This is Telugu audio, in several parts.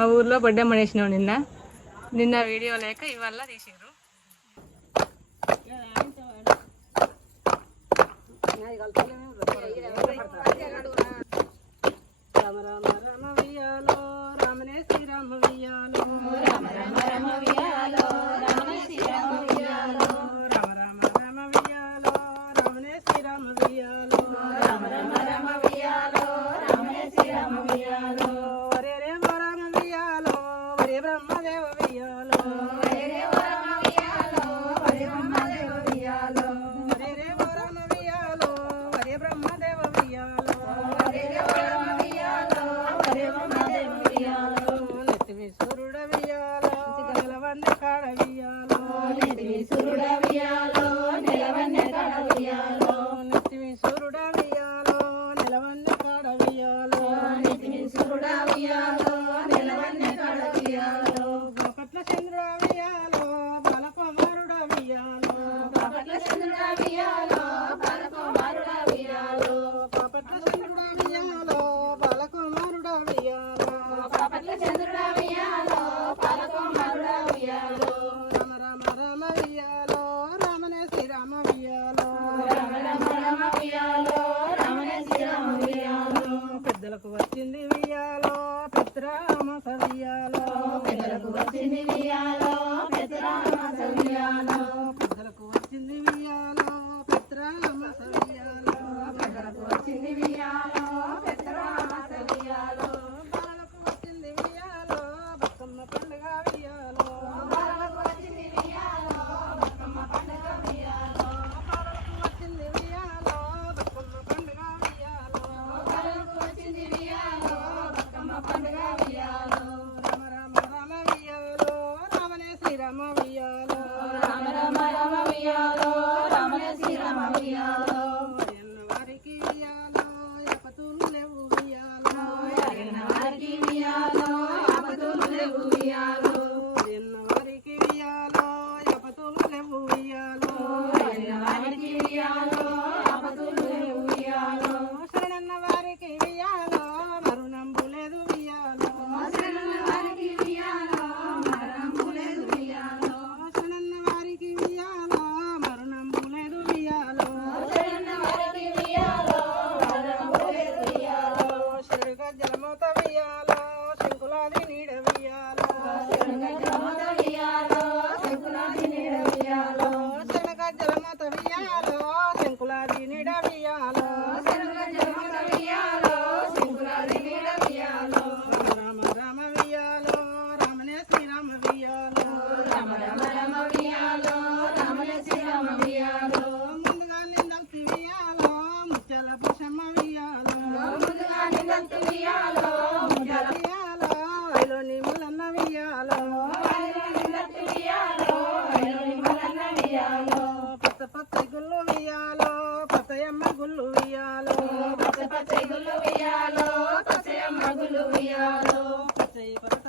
మా ఊర్లో బర్త్డే పడేసినాం నిన్న నిన్న వీడియో లేక ఇవాళ తీసారు కలుపుతాం నిత్యమి సూర్యుడా ఉయ్యాల పెద్దలకు వచ్చింది ఉయ్యాల పెత్రాలమ్మ సవియాల వచ్చింది ఉయ్యాల పెత్రాలమ్మ సవియాల బాలకు వచ్చింది ఉయ్యాల పండుగ ఉయ్యాల గుళ్ళు వియాలో పసయమ్మ గుళ్ళు వియాలో గుళ్ళు వియాలో పసయమ్మ గుళ్ళు వియాలో పచ్చ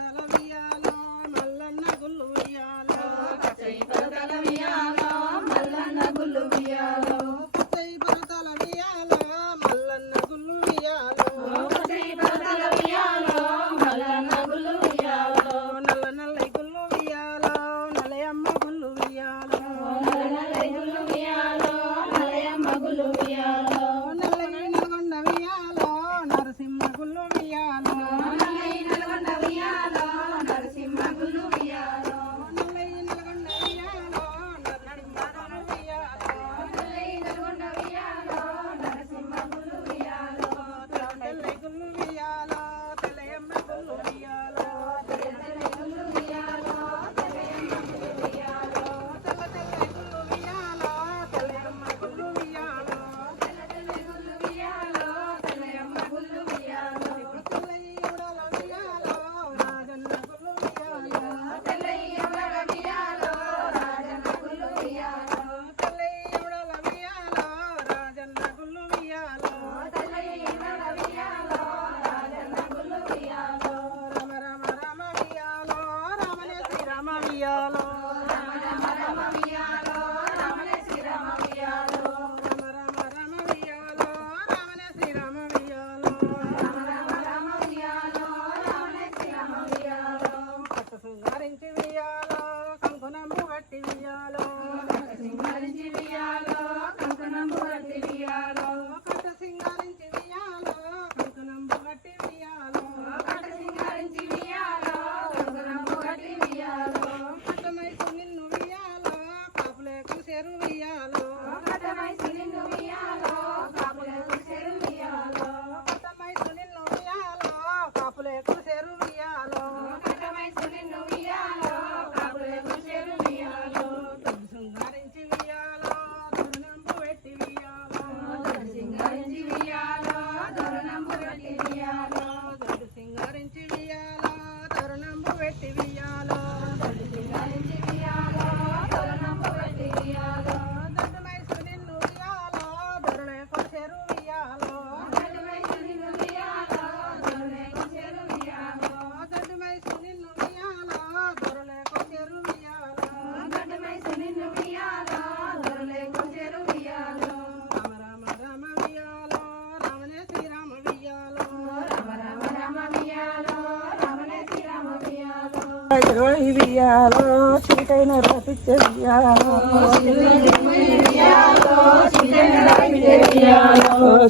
వియాలో చీటైన రపిచ్చే వియాలో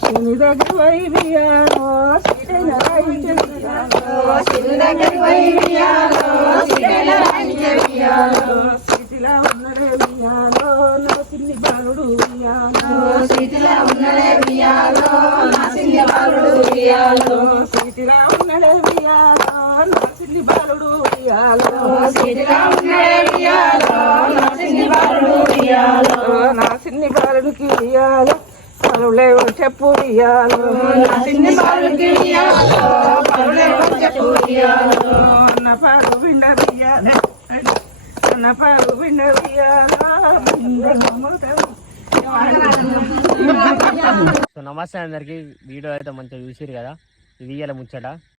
శని దగ్గర వై వియాలో చీటైన వియాలో వియాలో నా చిన్ని బాలుడు వియాలో స్థితిలా ఉన్నడే వియాలో నా బాలుడు వియాలో వియాలో బాలుడు నా బాలుడికి పరులేవో చెప్పు పాలు పాలు సో నమస్తే అందరికి. వీడియో అయితే మంచిగా చూసిరు కదా? ఇది ముచ్చట.